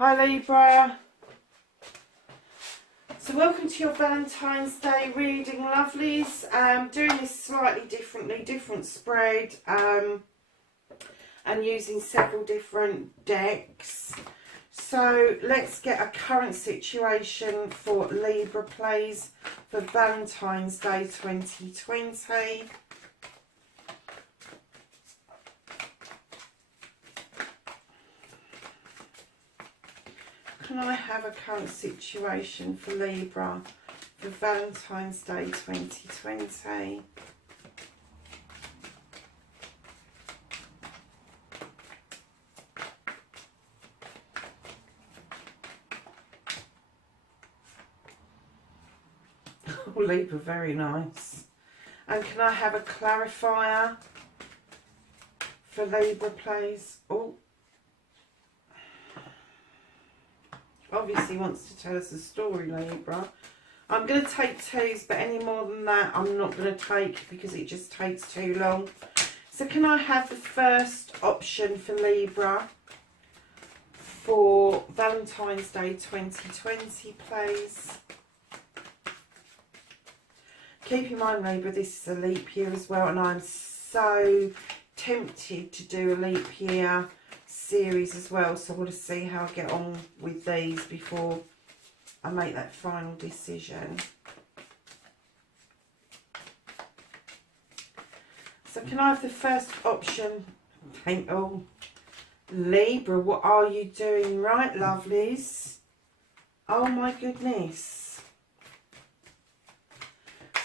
Hi Libra. So welcome to your Valentine's Day reading, lovelies. Doing this slightly differently, different spread, and using several different decks. So let's get a current situation for Libra, please, for Valentine's Day 2020. Can I have a current situation for Libra for Valentine's Day 2020? Oh, Libra, very nice. And can I have a clarifier for Libra, please? Oh. Obviously wants to tell us a story, Libra. I'm going to take twos, but any more than that I'm not going to take because it just takes too long. So can I have the first option for Libra for Valentine's Day 2020, please? Keep in mind, Libra, this is a leap year as well, and I'm so tempted to do a leap year series as well, so I want to see how I get on with these before I make that final decision. So can I have the first option? Oh, Libra, what are you doing right, lovelies? Oh my goodness.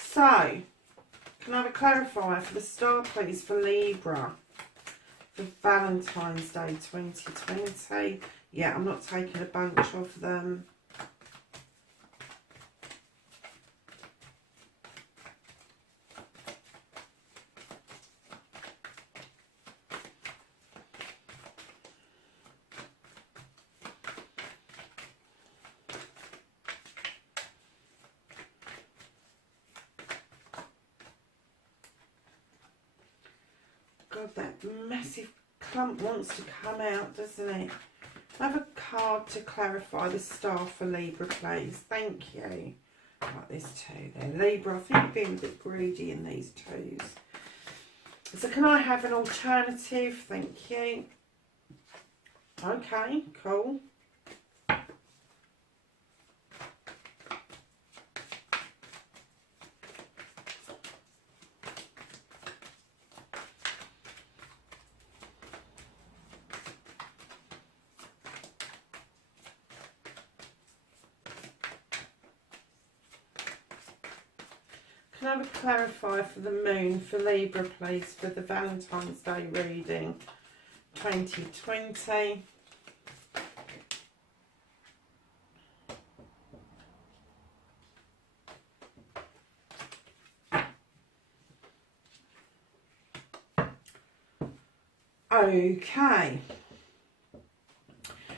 So can I have a clarifier for the star, please, for Libra for Valentine's Day 2020. Yeah, I'm not taking a bunch of them. God, that massive clump wants to come out, doesn't it? I have a card to clarify the star for Libra, please. Thank you. Like this two there. Libra, I think you're being a bit greedy in these twos. So can I have an alternative? Thank you. Okay, cool. Can I have a clarifier for the moon for Libra, please, for the Valentine's Day reading 2020? Okay.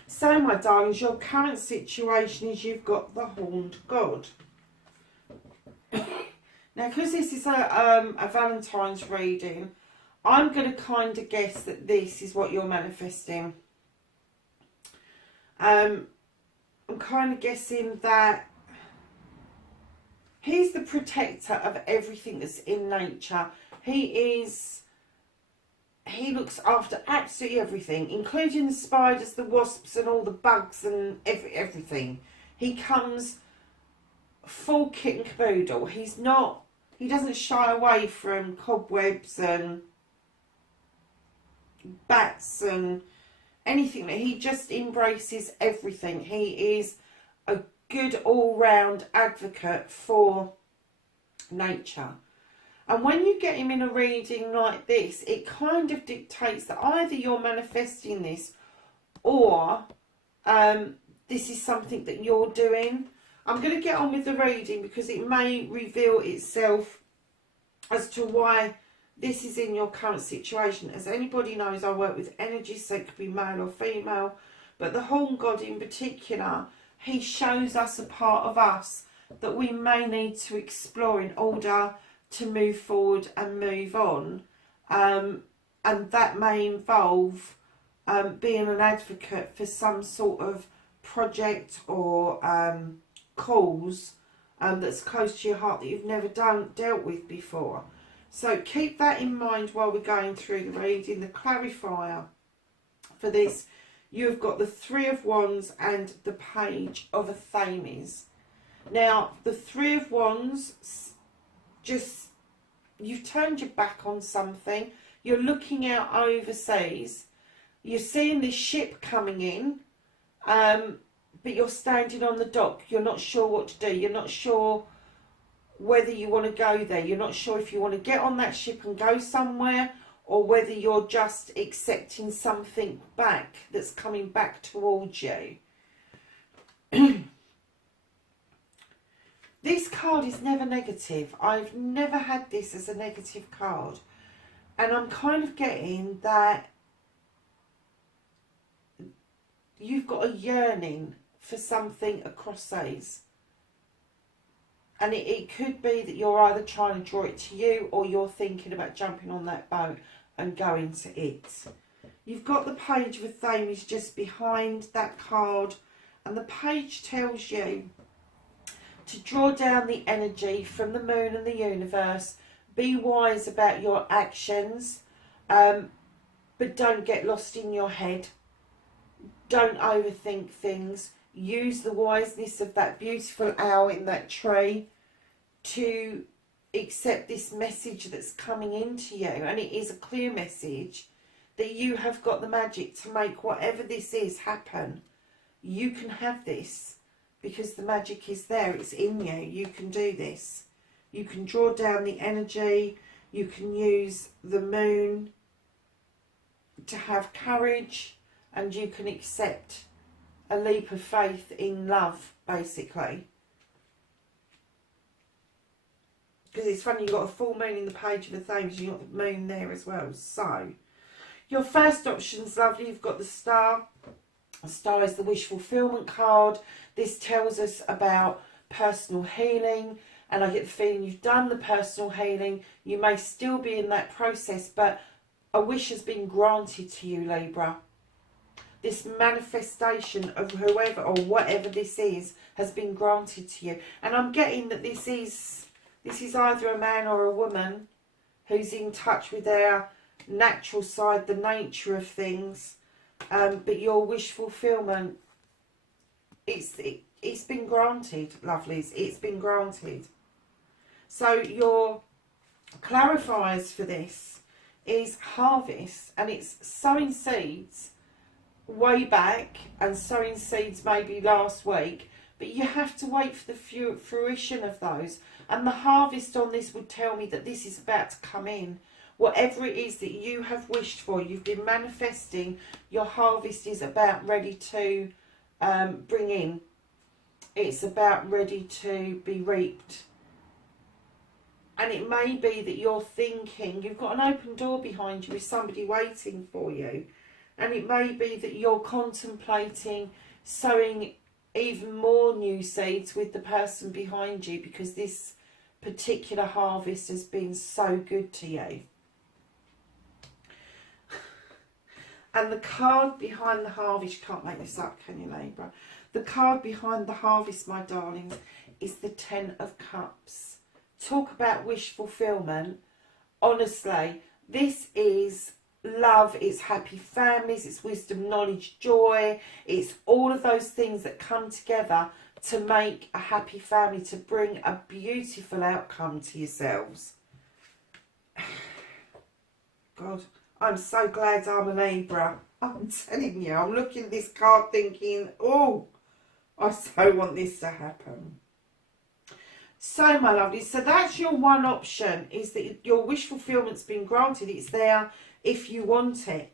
So, my darlings, your current situation is you've got the Horned God. Now, because this is a Valentine's reading, I'm going to kind of guess that this is what you're manifesting. I'm kind of guessing that he's the protector of everything that's in nature. He looks after absolutely everything, including the spiders, the wasps, and all the bugs and everything. He comes full kit and caboodle. He doesn't shy away from cobwebs and bats and anything. He just embraces everything. He is a good all-round advocate for nature. And when you get him in a reading like this, it kind of dictates that either you're manifesting this or this is something that you're doing. I'm going to get on with the reading because it may reveal itself as to why this is in your current situation. As anybody knows, I work with energy, so it could be male or female. But the Horned God in particular, he shows us a part of us that we may need to explore in order to move forward and move on. And that may involve being an advocate for some sort of project or cause that's close to your heart that you've never dealt with before. So keep that in mind while we're going through the reading. The clarifier for this, you've got the Three of Wands and the Page of Athames. Now, the Three of Wands, just, you've turned your back on something. You're looking out overseas. You're seeing this ship coming in, but you're standing on the dock. You're not sure what to do. You're not sure whether you want to go there. You're not sure if you want to get on that ship and go somewhere, or whether you're just accepting something back that's coming back towards you. This card is never negative. I've never had this as a negative card. And I'm kind of getting that you've got a yearning for something across seas. And it could be that you're either trying to draw it to you, or you're thinking about jumping on that boat and going to it. You've got the Page of Athames just behind that card. And the page tells you to draw down the energy from the moon and the universe. Be wise about your actions, but don't get lost in your head. Don't overthink things. Use the wiseness of that beautiful owl in that tree to accept this message that's coming into you. And it is a clear message that you have got the magic to make whatever this is happen. You can have this because the magic is there. It's in you. You can do this. You can draw down the energy. You can use the moon to have courage, and you can accept a leap of faith in love, basically. Because it's funny, you've got a full moon in the Page of Athames, you've got the moon there as well. So, your first option's lovely. You've got the Star. The Star is the wish fulfillment card. This tells us about personal healing. And I get the feeling you've done the personal healing. You may still be in that process, but a wish has been granted to you, Libra. This manifestation of whoever or whatever this is has been granted to you. And I'm getting that this is either a man or a woman who's in touch with their natural side, the nature of things. But your wish fulfillment, it's been granted, lovelies. It's been granted. So your clarifiers for this is harvest, and it's sowing seeds way back and sowing seeds maybe last week, but you have to wait for the fruition of those. And the harvest on this would tell me that this is about to come in. Whatever it is that you have wished for, you've been manifesting, your harvest is about ready to bring in. It's about ready to be reaped. And it may be that you're thinking, you've got an open door behind you with somebody waiting for you. And it may be that you're contemplating sowing even more new seeds with the person behind you, because this particular harvest has been so good to you. And the card behind the harvest, you can't make this up, can you, Libra? The card behind the harvest, my darlings, is the Ten of Cups. Talk about wish fulfillment. Honestly, this is love, it's happy families, it's wisdom, knowledge, joy. It's all of those things that come together to make a happy family, to bring a beautiful outcome to yourselves. God, I'm so glad I'm a Libra. I'm telling you, I'm looking at this card thinking, oh, I so want this to happen. So, my lovely, so that's your one option, is that your wish fulfillment's been granted. It's there if you want it.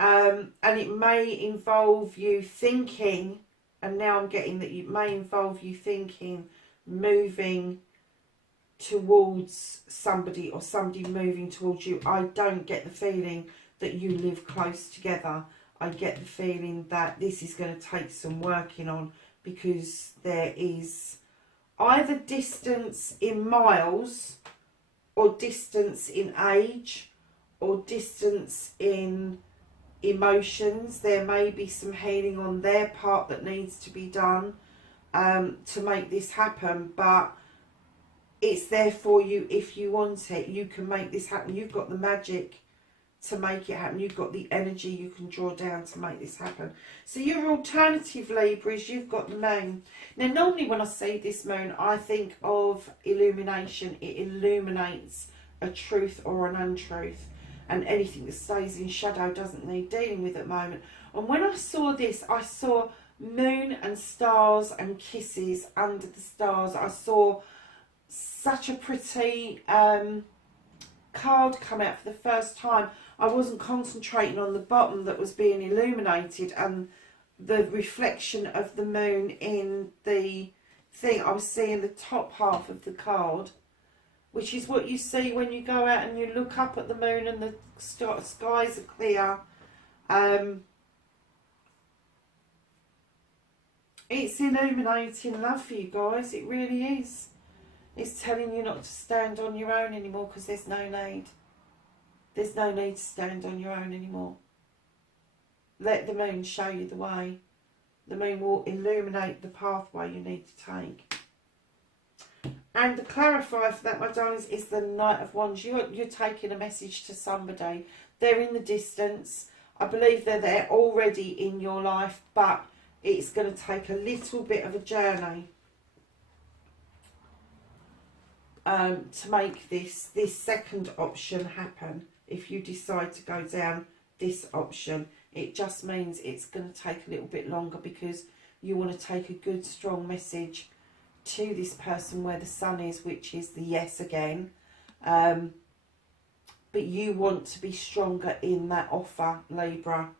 And it may involve you thinking, and now I'm getting that it may involve you thinking, moving towards somebody or somebody moving towards you. I don't get the feeling that you live close together. I get the feeling that this is going to take some working on, because there is either distance in miles, or distance in age, or distance in emotions. There may be some healing on their part that needs to be done to make this happen, but it's there for you if you want it. You can make this happen. You've got the magic to make it happen. You've got the energy you can draw down to make this happen. So your alternative, Libra, is you've got the moon. Now, normally when I see this moon, I think of illumination. It illuminates a truth or an untruth. And anything that stays in shadow doesn't need dealing with at the moment. And when I saw this, I saw moon and stars and kisses under the stars. I saw such a pretty card come out for the first time. I wasn't concentrating on the bottom that was being illuminated and the reflection of the moon in the thing. I was seeing the top half of the card, which is what you see when you go out and you look up at the moon and the skies are clear. It's illuminating love for you guys. It really is. It's telling you not to stand on your own anymore, because there's no need. There's no need to stand on your own anymore. Let the moon show you the way. The moon will illuminate the pathway you need to take. And the clarifier for that, my darlings, is the Knight of Wands. You're taking a message to somebody. They're in the distance. I believe they're there already in your life, but it's going to take a little bit of a journey to make this second option happen. If you decide to go down this option, it just means it's going to take a little bit longer, because you want to take a good strong message to this person where the sun is, which is the yes again. But you want to be stronger in that offer, Libra.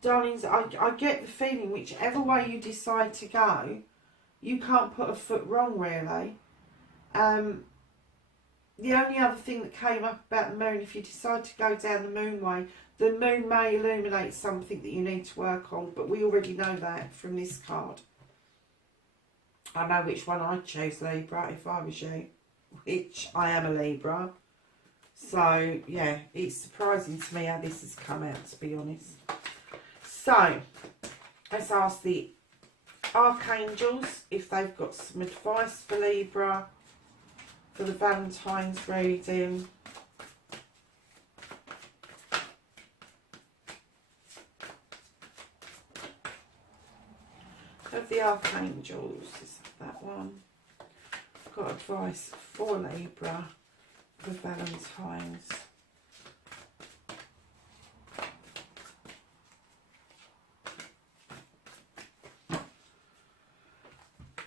Darlings, I get the feeling whichever way you decide to go, you can't put a foot wrong, really. The only other thing that came up about the moon, if you decide to go down the moon way, the moon may illuminate something that you need to work on, but we already know that from this card. I know which one I'd choose, Libra, if I was you, which I am a Libra. So, yeah, it's surprising to me how this has come out, to be honest. So, let's ask the Archangels if they've got some advice for Libra for the Valentine's reading. Of the Archangels, is that one? Got advice for Libra for Valentine's.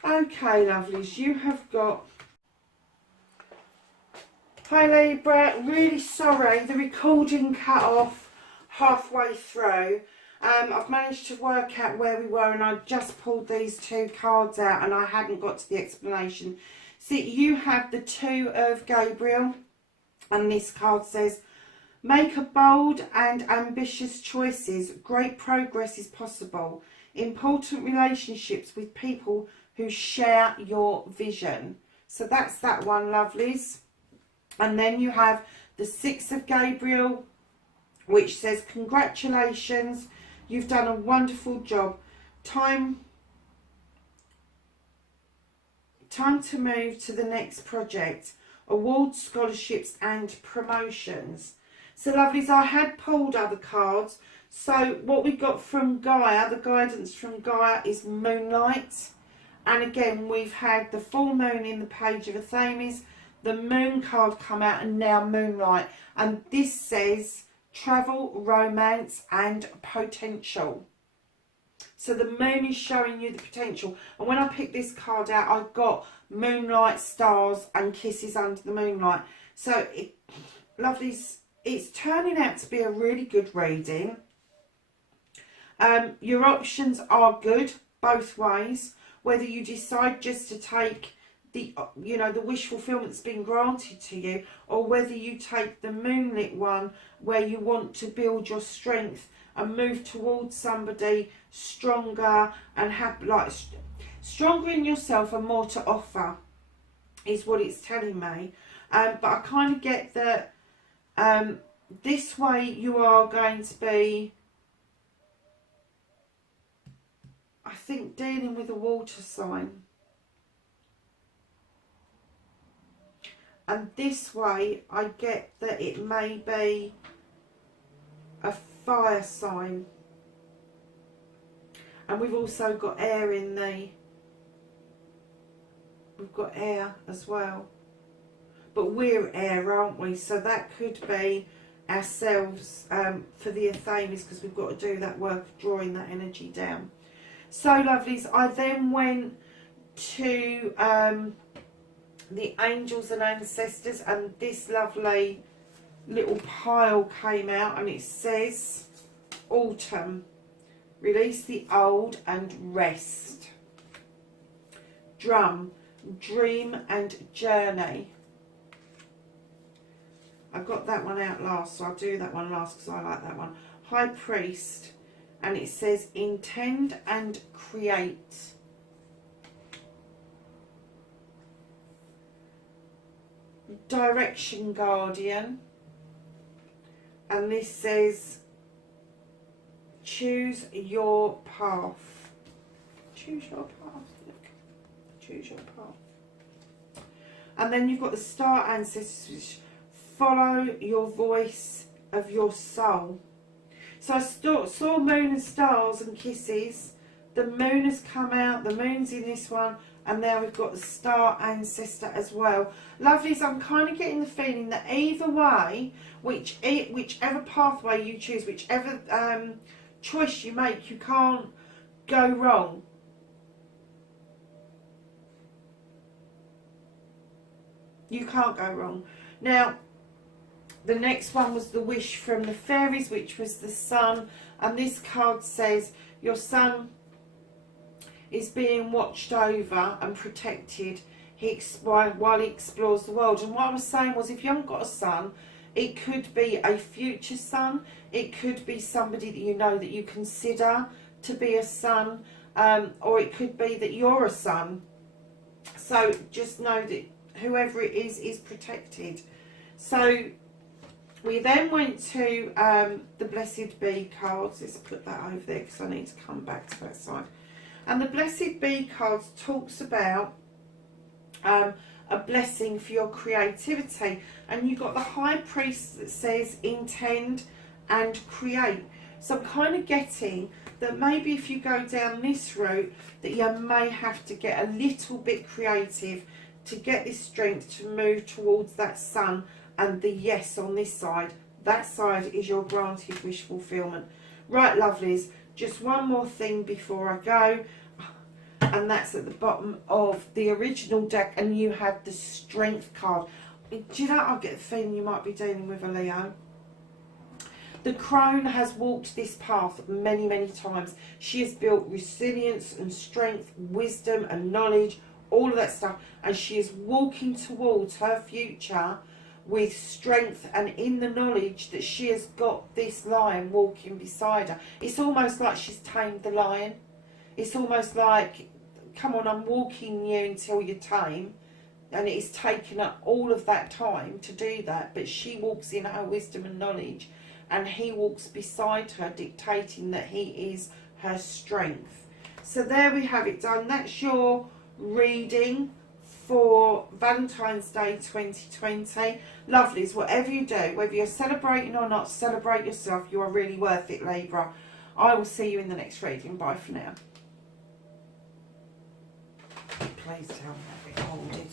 Okay, lovelies, you have got... Hi Libra, really sorry, the recording cut off halfway through. I've managed to work out where we were, and I just pulled these two cards out and I hadn't got to the explanation. See, you have the Two of Gabriel, and this card says, make a bold and ambitious choices. Great progress is possible. Important relationships with people who share your vision. So that's that one, lovelies. And then you have the Six of Gabriel, which says, congratulations, you've done a wonderful job. Time to move to the next project. Awards, scholarships and promotions. So, lovelies, I had pulled other cards. So what we got from Gaia, the guidance from Gaia, is Moonlight. And again, we've had the full moon in the Page of Athames, the moon card come out, and now Moonlight. And this says travel, romance and potential. So the moon is showing you the potential. And when I picked this card out, I got moonlight, stars and kisses under the moonlight. So, lovelies, it's turning out to be a really good reading. Your options are good both ways. Whether you decide just to take the wish fulfillment that's been granted to you, or whether you take the moonlit one where you want to build your strength and move towards somebody stronger and have stronger in yourself and more to offer. is what it's telling me. But I kind of get that this way you are going to be, I think, dealing with a water sign. And this way I get that it may be a fire sign. And we've also got air in the, we've got air as well. But we're air, aren't we? So that could be ourselves for the Athames, because we've got to do that work of drawing that energy down. So lovelies, I then went to the angels and ancestors, and this lovely little pile came out, and it says autumn, release the old and rest. Drum, dream and journey. I got that one out last, so I'll do that one last because I like that one. High priest, and it says intend and create. Direction guardian, and this says choose your path. Choose your path. Look, choose your path. And then you've got the star ancestors, which follow your voice of your soul. So I saw moon and stars and kisses. The moon has come out. The moon's in this one. And now we've got the star ancestor as well. Lovelies, I'm kind of getting the feeling that either way, whichever pathway you choose, whichever choice you make, you can't go wrong. You can't go wrong. Now, the next one was the wish from the fairies, which was the sun. And this card says your son is being watched over and protected while he explores the world. And what I was saying was, if you haven't got a son, it could be a future son. It could be somebody that you know that you consider to be a son. Or it could be that you're a son. So just know that whoever it is protected. So we then went to the Blessed Bee cards. Let's put that over there because I need to come back to that side. And the Blessed Bee cards talks about a blessing for your creativity. And you've got the High Priest that says intend and create. So I'm kind of getting that maybe if you go down this route, that you may have to get a little bit creative to get this strength to move towards that sun and the yes on this side. That side is your granted wish fulfillment. Right, lovelies, just one more thing before I go, and that's at the bottom of the original deck, and you had the strength card. Do you know, I get the feeling you might be dealing with a Leo. The crone has walked this path many, many times. She has built resilience and strength, wisdom and knowledge, all of that stuff, and she is walking towards her future with strength and in the knowledge that she has got this lion walking beside her. It's almost like she's tamed the lion. It's almost like, come on, I'm walking you until you're tame. And it's taken up all of that time to do that. But she walks in her wisdom and knowledge, and he walks beside her, dictating that he is her strength. So there we have it done. That's your reading for Valentine's Day 2020. Lovelies, whatever you do, whether you're celebrating or not, celebrate yourself. You are really worth it, Libra. I will see you in the next reading. Bye for now. Please tell me I've been holded.